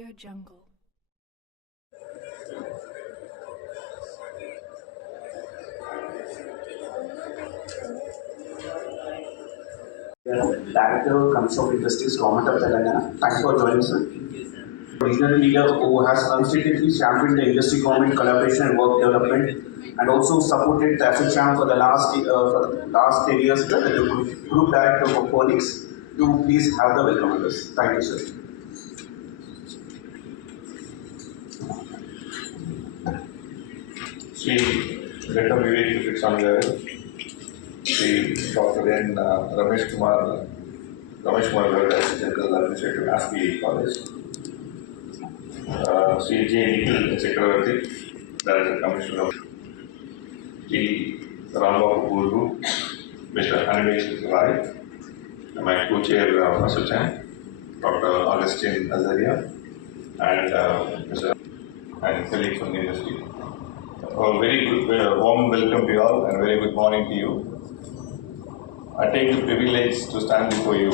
AudioJungle. Director, Commission Industries, Government of Telangana. Thanks for joining, sir. Regional leader who has consistently championed the industry government collaboration and work development and also supported the ASSOCHAM for the last 10 years. The group director of Phoenix. To please have the welcome on this. Thank you, sir. Sri Dr. Vivek Krishnan Garu, Sri Dr. N. Ramesh Kumar Garu, Assistant Administrative ASPE College, Sri J. Nikhil Chakravarti, Director Commissioner, Sri Rambabu Guru, Mr. Animesh Rai, my co-chair of ASSOCHAM, Dr. Augustine Azaria, and Mr. and colleagues from the industry. A very good, warm welcome to you all and a very good morning to you. I take the privilege to stand before you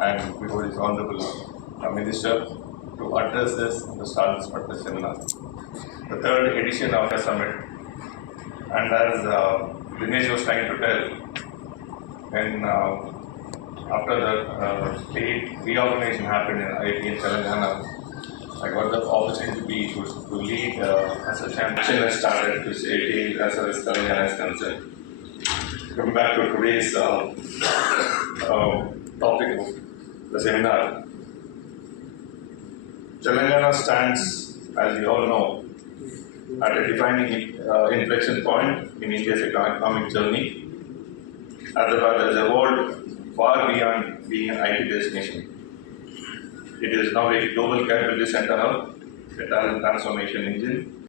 and before His Honorable Minister to address this and to start this particular seminar. The third edition of the summit. And as Dinesh was trying to tell, when after the state reorganization happened in IIT in Telangana, I got the opportunity to lead as a champion and started to say as far as Telangana is concerned. Coming back to today's topic of the seminar, Telangana stands, as we all know, at a defining inflection point in India's economic journey. Hyderabad has evolved far beyond being an IT destination. It is now a global capability center hub, a talent transformation engine.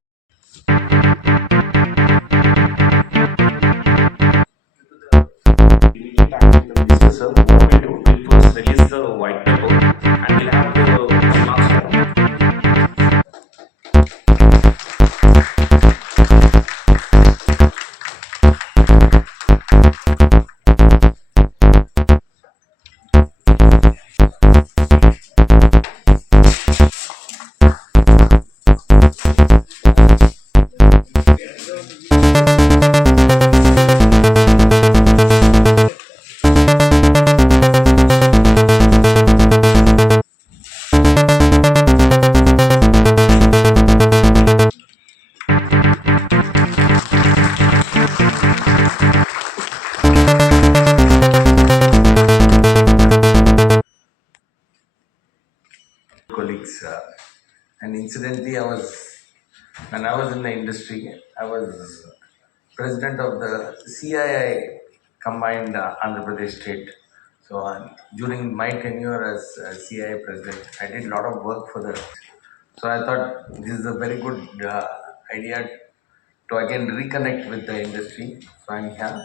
Sir, what we do, we'll first release the white paper and we'll have the marks. Colleagues, and incidentally, when I was in the industry, I was president of the CII combined Andhra Pradesh state. So during my tenure as CII president, I did a lot of work for the. So I thought this is a very good idea to again reconnect with the industry. So I'm here.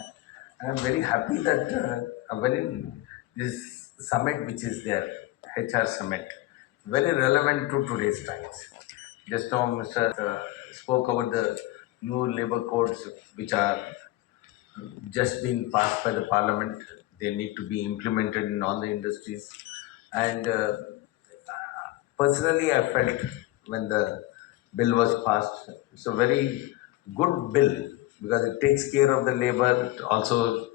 I'm very happy that this summit which is there, HR summit, very relevant to today's times. Just now, Mr. Spoke about the new labor codes which are just been passed by the parliament. They need to be implemented in all the industries. And personally, I felt when the bill was passed, it's a very good bill because it takes care of the labor, it also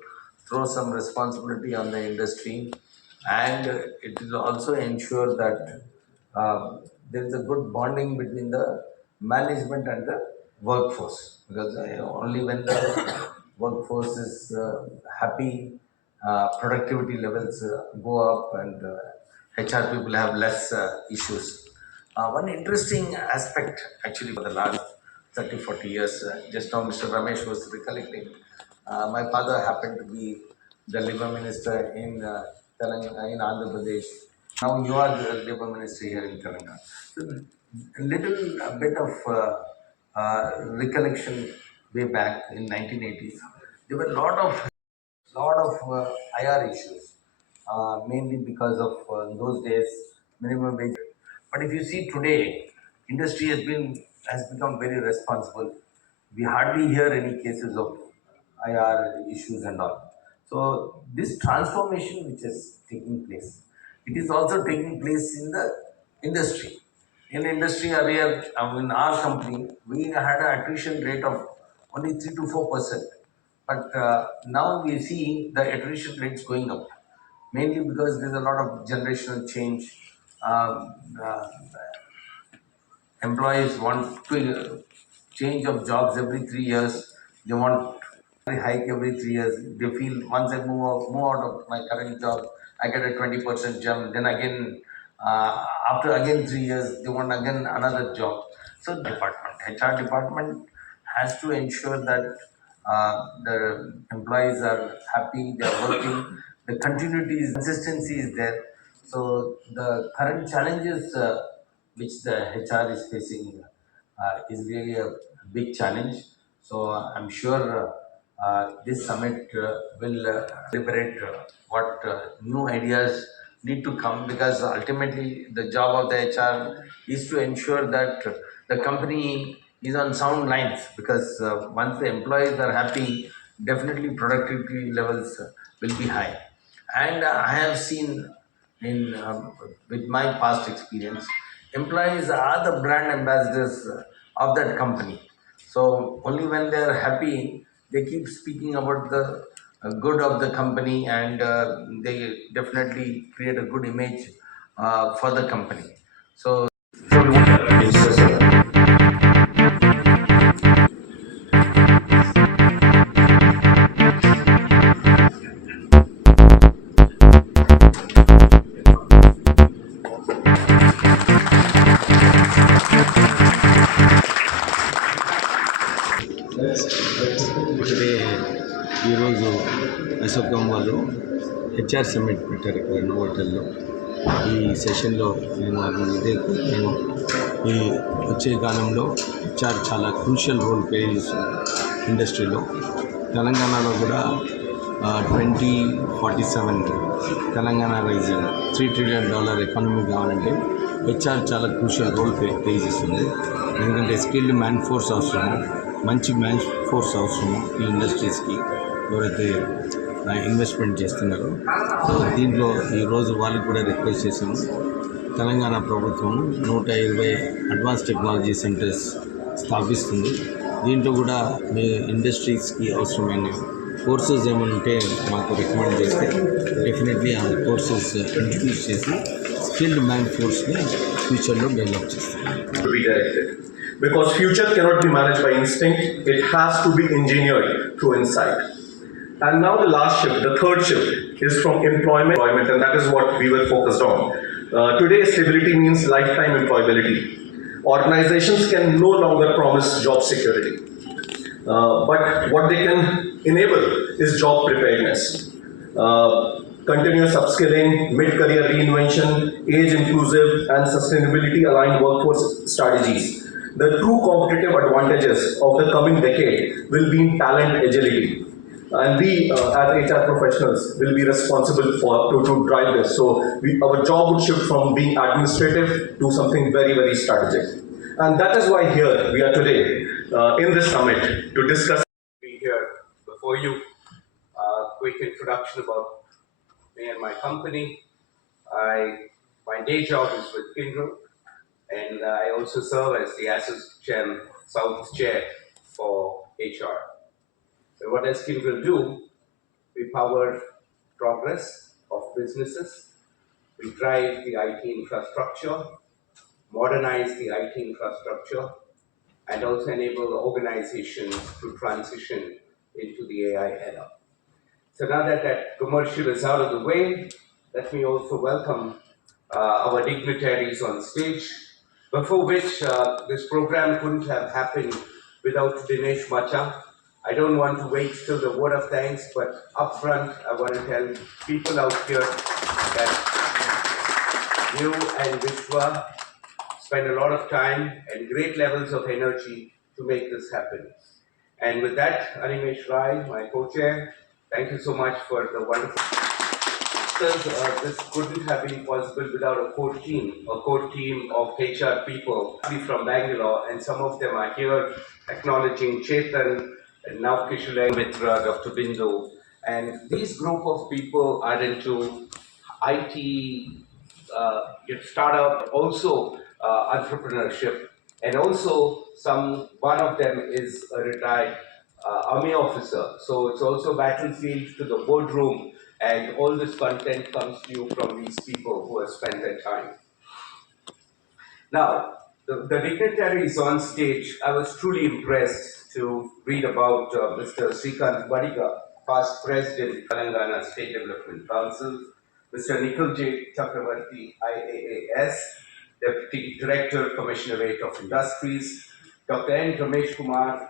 throws some responsibility on the industry, and it will also ensure that there is a good bonding between the management and the workforce because only when the workforce is happy, productivity levels go up, and HR people have less issues. One interesting aspect, actually, for the last 30 40 years, just now Mr. Ramesh was recollecting, my father happened to be the labor minister in in Andhra Pradesh. Now you are the labor minister here in Telangana. So, a little bit of recollection way back in 1980s. There were a lot of IR issues, mainly because of in those days minimum wage. But if you see today, industry has become very responsible. We hardly hear any cases of IR issues and all. So this transformation which is taking place, it is also taking place in the industry. In industry earlier, in our company, we had an attrition rate of only 3 to 4%. But now we see the attrition rates going up, mainly because there's a lot of generational change. Um, uh, Employees want to change of jobs every 3 years. They want a hike every 3 years. They feel once I move out of my current job, I get a 20% jump. Then again, after again 3 years, they want again another job. So HR department has to ensure that the employees are happy, they are working, the continuity is, consistency is there. So the current challenges which the HR is facing is really a big challenge. So I'm sure this summit will liberate what new ideas need to come, because ultimately the job of the HR is to ensure that the company is on sound lines, because once the employees are happy, definitely productivity levels will be high. And I have seen in with my past experience, employees are the brand ambassadors of that company. So only when they are happy, they keep speaking about the good of the company, and they definitely create a good image for the company. So ఇక్కడే ఈరోజు అశోకం వాళ్ళు HR summit పెట్టారు ఇక్కడ నోవోటల్లో. ఈ సెషన్లో నేను ఇదే కోరుతాను, ఈ వచ్చే కాలంలో హెచ్ఆర్ చాలా క్రూషియల్ రోల్ ప్లే చేస్తుంది ఇండస్ట్రీలో. తెలంగాణలో కూడా 2047 తెలంగాణ రైజింగ్ $3 trillion ఎకానమీ కావాలంటే హెచ్ఆర్ చాలా క్రూషియల్ రోల్ ప్లే చేస్తుంది. ఎందుకంటే స్కిల్డ్ మ్యాన్ ఫోర్స్ అవసరము, మంచి మ్యాన్ ఫోర్స్ అవసరము ఈ ఇండస్ట్రీస్కి ఎవరైతే ఇన్వెస్ట్మెంట్ చేస్తున్నారో. సో దీంట్లో ఈరోజు వాళ్ళకి కూడా రిక్వెస్ట్ చేసాము. తెలంగాణ ప్రభుత్వం 120 అడ్వాన్స్ టెక్నాలజీ సెంటర్స్ స్థాపిస్తుంది. దీంట్లో కూడా మీ ఇండస్ట్రీస్కి అవసరమైన కోర్సెస్ ఏమైనా ఉంటే మాకు రికమెండ్ చేస్తే డెఫినెట్లీ ఆ కోర్సెస్ ఇంట్రడ్యూస్ చేసి స్కిల్డ్ మ్యాన్ ఫోర్స్ని ఫ్యూచర్లో డెవలప్ చేస్తాం. Be directed. Because future cannot be managed by instinct, it has to be engineered through insight. And now the last shift, the third shift, is from employment, and that is what we were focused on. Today, stability means lifetime employability. Organizations can no longer promise job security, but what they can enable is job preparedness. Continuous upskilling, mid-career reinvention, age-inclusive and sustainability-aligned workforce strategies. The true competitive advantages of the coming decade will be in talent agility. And we, as HR professionals, will be responsible to drive this. So our job would shift from being administrative to something very, very strategic. And that is why here we are today in this summit to discuss. Be here before you. Quick introduction about me and my company. My day job is with Kyndryl, and I also serve as the ASSOCHAM South Chair for HR. So what does Kyndryl do? We power progress of businesses. We drive the IT infrastructure, modernize the IT infrastructure, and also enable organizations to transition into the AI era. So now that that commercial is out of the way, let me also welcome our dignitaries on stage, before which this program couldn't have happened without Dinesh Macha. I don't want to wait till the word of thanks, but upfront, I want to tell people out here that you and Vishwa spend a lot of time and great levels of energy to make this happen. And with that, Animesh Rai, my co-chair, thank you so much for the wonderful. This couldn't have been possible without a core team of HR people from Bangalore, and some of them are here acknowledging Chetan and now Kishule, Mitra, Dr. Bindu. And these group of people are into IT, startup, also entrepreneurship, and also one of them is a retired army officer. So it's also battlefield to the boardroom, and all this content comes to you from these people who have spent their time. Now, the dignitary is on stage. I was truly impressed to read about Mr. Srikanth Badiga, past president, Telangana State Development Council, Mr. Nikhil J. Chakravarti, IAAS, Deputy Director, Commissionerate of Industries, Dr. N. Ramesh Kumar,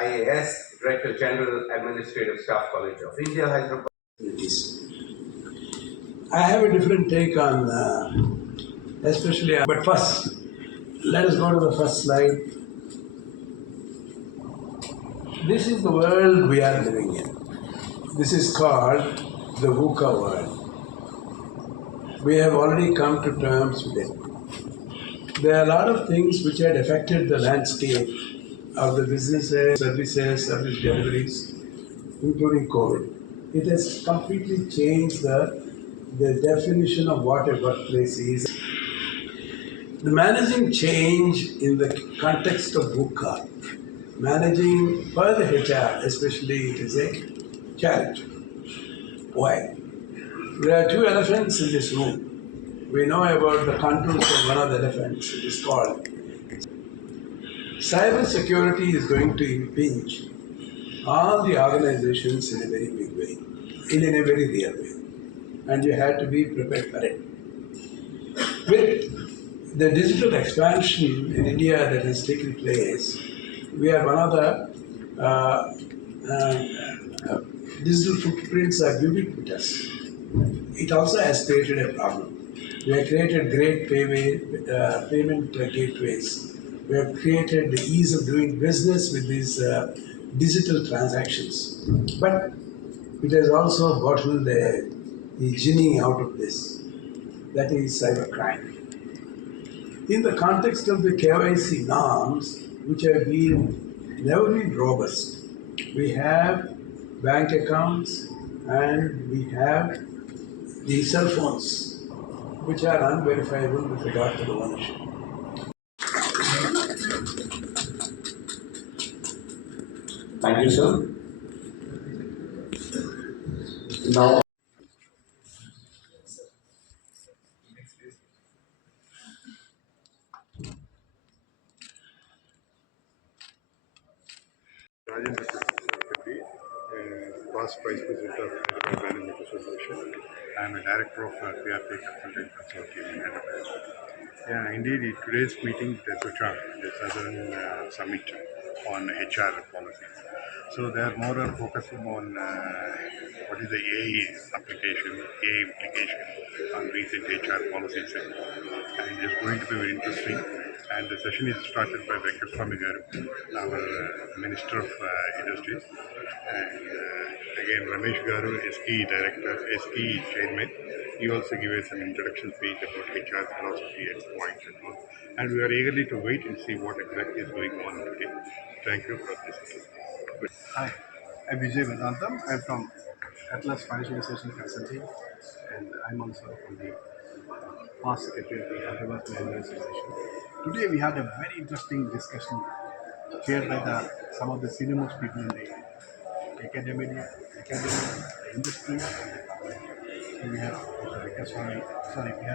IAS, Director General, Administrative Staff College of India, Hyderabad. I have a different take on, especially, but first, let us go to the first slide. This is the world we are living in. This is called the VUCA world. We have already come to terms with it. There are a lot of things which had affected the landscape of the businesses, services, service deliveries, including COVID. It has completely changed the definition of what a workplace is. The managing change in the context of VUCA, managing for the HR especially, it is a challenge. Why? There are two elephants in this room. We know about the contours of one of the elephants. It is called cyber security is going to impinge all the organizations in a very big way, in a very real way. And you have to be prepared for it. With the digital expansion in India that has taken place, we are one of the digital footprints are ubiquitous. It also has created a problem. We have created great payment gateways. We have created the ease of doing business with these digital transactions. But it has also bottled the ginning out of this. That is cybercrime. In the context of the KYC norms, which have never been robust, we have bank accounts and we have the cell phones, which are unverifiable with regard to the ownership. Thank you, sir. Now, Rajendra Reddy, past Vice President of Hyderabad Management Association. I am a Director of PRP Consulting Consortium in Hyderabad. Yeah, indeed, today's meeting, the SOCHA, the Southern Summit on HR policies. So they are more focusing on what is the AI application, AI implication on recent HR policies. And it is going to be very interesting. And the session is started by Venkateswamy Garu, our Minister of Industries. And again, Ramesh Garu, SKE Director, SKE Chairman. He also gave us an introduction speech about HR philosophy and points and all. And we are eagerly to wait and see what exactly is going on today. Thank you for this. Hi, I'm Vijay Vedantam. I'm from Atlas Financial Institution Consulting, and I'm also from the past secretary of the Hyderabad Management Association. Today we had a very interesting discussion chaired by some of the senior-most people in the academia, the industry, and the government. So we have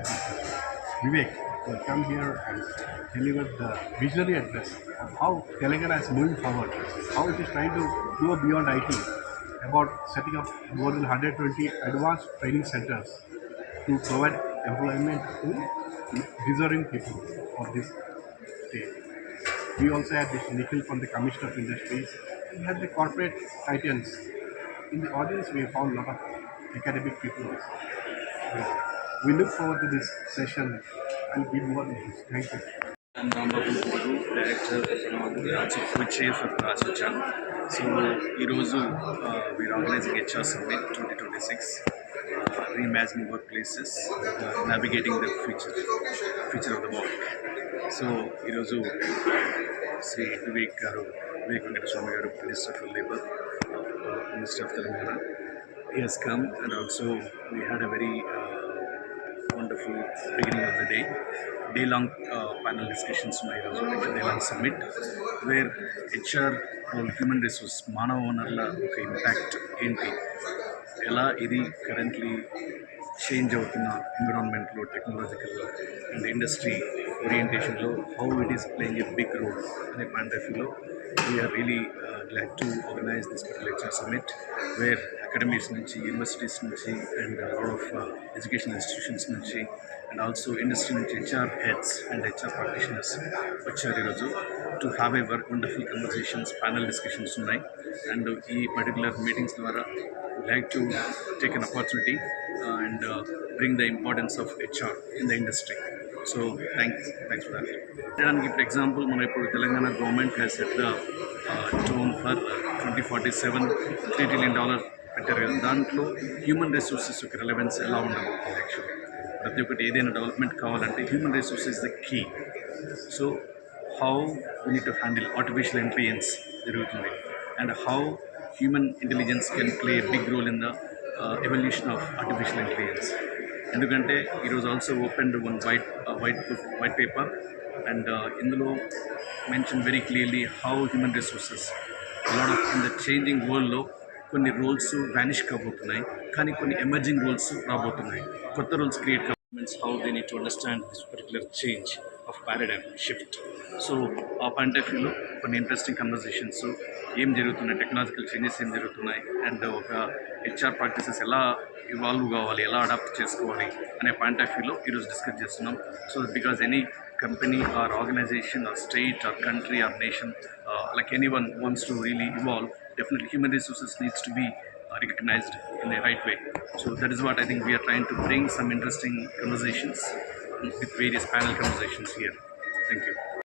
Mr. Vivek who will come here and deliver the visionary address of how Telangana is moving forward, how it is trying to go beyond IT, about setting up more than 120 advanced training centers to provide employment to deserving people of this state. We also had this Nikhil from the Commissioner of Industries, and we had the corporate titans. In the audience, we found a lot of academic people also. We look forward to this session and give more issues. Thank you. I'm Rambabu Guru, Director also Food Chief of Asochan. So, Irozu, we're organizing HR Summit 2026, reimagining workplaces, navigating the future of the work. So, Irozu, Sri Vivek Venkateswamy Garu, Minister for Labour, Minister of Telangana, he has come, and also we had a very wonderful beginning of the day. Day-long panel discussions ఉన్నాయి ఈరోజు day-long summit where HR role human resource మానవ వనరుల ఒక impact ఏంటి, ఎలా ఇది currently change అవుతున్న ఎన్విరాన్మెంట్లో టెక్నాలజికల్ అండ్ ఇండస్ట్రీ ఓరియంటేషన్లో how it is playing a big role అనే పాయింట్ ఆఫ్ వ్యూలో we are really glad to organize this particular HR summit where academies నుంచి యూనివర్సిటీస్ నుంచి and lot of educational institutions నుంచి and also industry నుంచి HR heads and HR practitioners వచ్చారు ఈరోజు to have a wonderful conversations, panel discussions ఉన్నాయి. And ఈ particular meetings ద్వారా we'd like to take an opportunity and bring the importance of HR in the industry. So thanks for that. For example, మన ఇప్పుడు Telangana government has set the tone for 2047 $3 trillion పెట్టారు కదా. దాంట్లో human resources యొక్క relevance ఎలా ఉండబోతుంది actually. ప్రతి ఒక్కటి ఏదైనా డెవలప్మెంట్ కావాలంటే human resource is the key. So how we need to handle artificial intelligence జరుగుతుంది and how human intelligence can play big role in the evolution of artificial intelligence. ఎందుకంటే ఈరోజు also open one white paper and ఇందులో mention very clearly how human resources lot of in the changing వరల్డ్లో కొన్ని roles vanish కాబోతున్నాయి, కానీ కొన్ని emerging roles రాబోతున్నాయి. కొత్త roles create governments how they need to understand this particular change of paradigm shift. So ఆ point of వ్యూలో కొన్ని ఇంట్రెస్టింగ్ కన్వర్జేషన్స్ ఏం జరుగుతున్నాయి, టెక్నాలజికల్ చేంజెస్ ఏం జరుగుతున్నాయి అండ్ ఒక హెచ్ఆర్ ప్రాక్టీసెస్ ఎలా ఇవాల్వ్ కావాలి, ఎలా అడాప్ట్ చేసుకోవాలి అనే పాయింట్ ఆఫ్ వ్యూలో ఈరోజు డిస్కస్ చేస్తున్నాం. So because any company or organization or state or country or nation like anyone wants to really evolve, definitely human resources needs to be recognized in the right way. So that is what I think we are trying to bring some interesting conversations with various panel conversations here. Thank you.